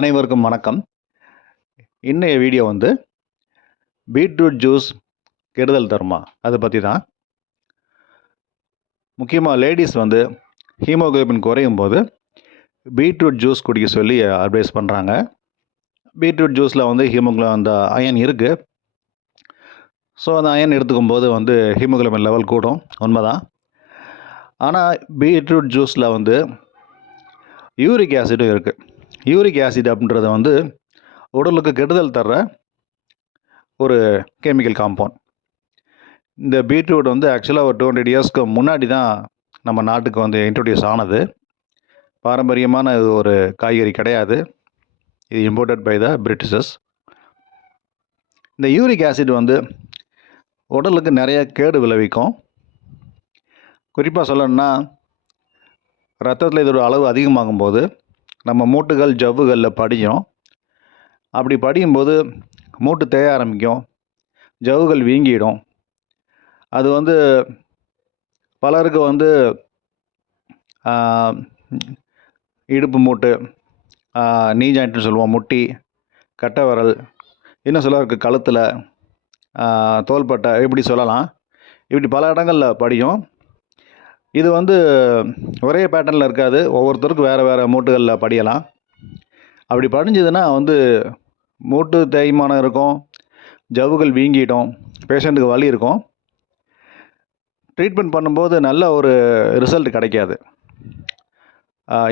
அனைவருக்கும் வணக்கம். இன்றைய வீடியோ பீட்ரூட் ஜூஸ் கெடுதல் தருமா அதை பற்றி தான். முக்கியமாக லேடிஸ் ஹீமோகுளோபின் குறையும் போது பீட்ரூட் ஜூஸ் குடிக்க சொல்லி அட்வைஸ் பண்ணுறாங்க. பீட்ரூட் ஜூஸில் அந்த அயன் இருக்குது. ஸோ அந்த அயன் எடுத்துக்கும் போது ஹீமோகுளோபின் லெவல் கூடும், உண்மைதான். ஆனால் பீட்ரூட் ஜூஸில் யூரிக் ஆசிடும் இருக்குது. யூரிக் ஆசிட் அப்படின்றது உடலுக்கு கெடுதல் தர்ற ஒரு கெமிக்கல் காம்பவுண்ட். இந்த பீட்ரூட் ஆக்சுவலாக ஒரு 200 இயர்ஸ்க்கு முன்னாடி தான் நம்ம நாட்டுக்கு இன்ட்ரொடியூஸ் ஆனது. பாரம்பரியமான இது ஒரு காய்கறி கிடையாது. இது இம்போர்ட்டட் பை த பிரிட்டிஷர்ஸ். இந்த யூரிக் ஆசிட் உடலுக்கு நிறைய கேடு விளைவிக்கும். குறிப்பாக சொல்லணும்னா, ரத்தத்தில் இதோட அளவு அதிகமாகும் போது நம்ம மூட்டுகள் ஜவ்வுகளில் படியும். அப்படி படியும்போது மூட்டு தேய ஆரம்பிக்கும், ஜவ்வுகள் வீங்கிடும். அது பலருக்கு இடுப்பு மூட்டு, நீ ஜாயிண்ட்னு சொல்லுவோம், முட்டி, கட்டை விரல், இன்னும் சிலருக்கு கழுத்தில், தோள்பட்டை, இப்படி சொல்லலாம். இப்படி பல இடங்களில் படியும். இது ஒரே பேட்டர்னில் இருக்காது. ஒவ்வொருத்தருக்கும் வேறு வேறு மூட்டுகளில் படியலாம். அப்படி படிஞ்சதுன்னா மூட்டு தேய்மானம் இருக்கும், ஜவ்வுகள் வீங்கிடும், பேஷண்ட்டுக்கு வலி இருக்கும். ட்ரீட்மெண்ட் பண்ணும்போது நல்ல ஒரு ரிசல்ட் கிடைக்காது.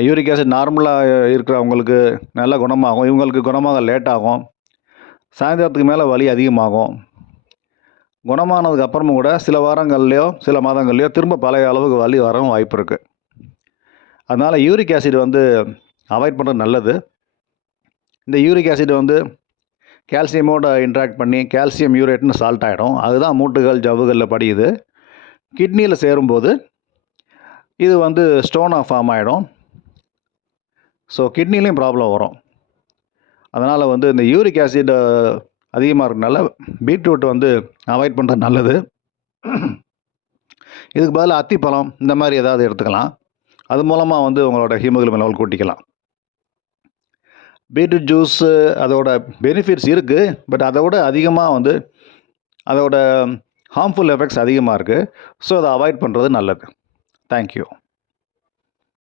யூரிக் ஆசிட் நார்மலாக இருக்கிறவங்களுக்கு நல்லா குணமாகும், இவங்களுக்கு குணமாக லேட் ஆகும். சாயந்தரத்துக்கு மேலே வலி அதிகமாகும். குணமானதுக்கு அப்புறமும் கூட சில வாரங்கள்லையோ சில மாதங்கள்லையோ திரும்ப பழைய அளவுக்கு வலி வரவும் வாய்ப்பு இருக்குது. அதனால் யூரிக் ஆசிட் அவாய்ட் பண்ணுறது நல்லது. இந்த யூரிக் ஆசிட் கால்சியமோடு இன்ட்ராக்ட் பண்ணி கால்சியம் யூரேட்னு சால்ட் ஆகிடும். அதுதான் மூட்டுகள் ஜவ்வுகளில் படியுது. கிட்னியில் சேரும்போது இது ஸ்டோனாக ஃபார்ம் ஆகிடும். ஸோ கிட்னிலையும் ப்ராப்ளம் வரும். அதனால் இந்த யூரிக் ஆசிட் அதிகமாக இருக்கனால பீட்ரூட் அவாய்ட் பண்ணுறது நல்லது. இதுக்கு பதிலாக அத்திப்பழம் இந்த மாதிரி ஏதாவது எடுத்துக்கலாம். அது மூலமாக உங்களோட ஹீமோகுளோபின் லெவல் கூட்டிக்கலாம். பீட்ரூட் ஜூஸு அதோட பெனிஃபிட்ஸ் இருக்குது. பட் அதை விட அதிகமாக அதோட ஹார்ம்ஃபுல் எஃபெக்ட்ஸ் அதிகமாக இருக்குது. ஸோ அதை அவாய்ட் பண்ணுறது நல்லது. தேங்க்யூ.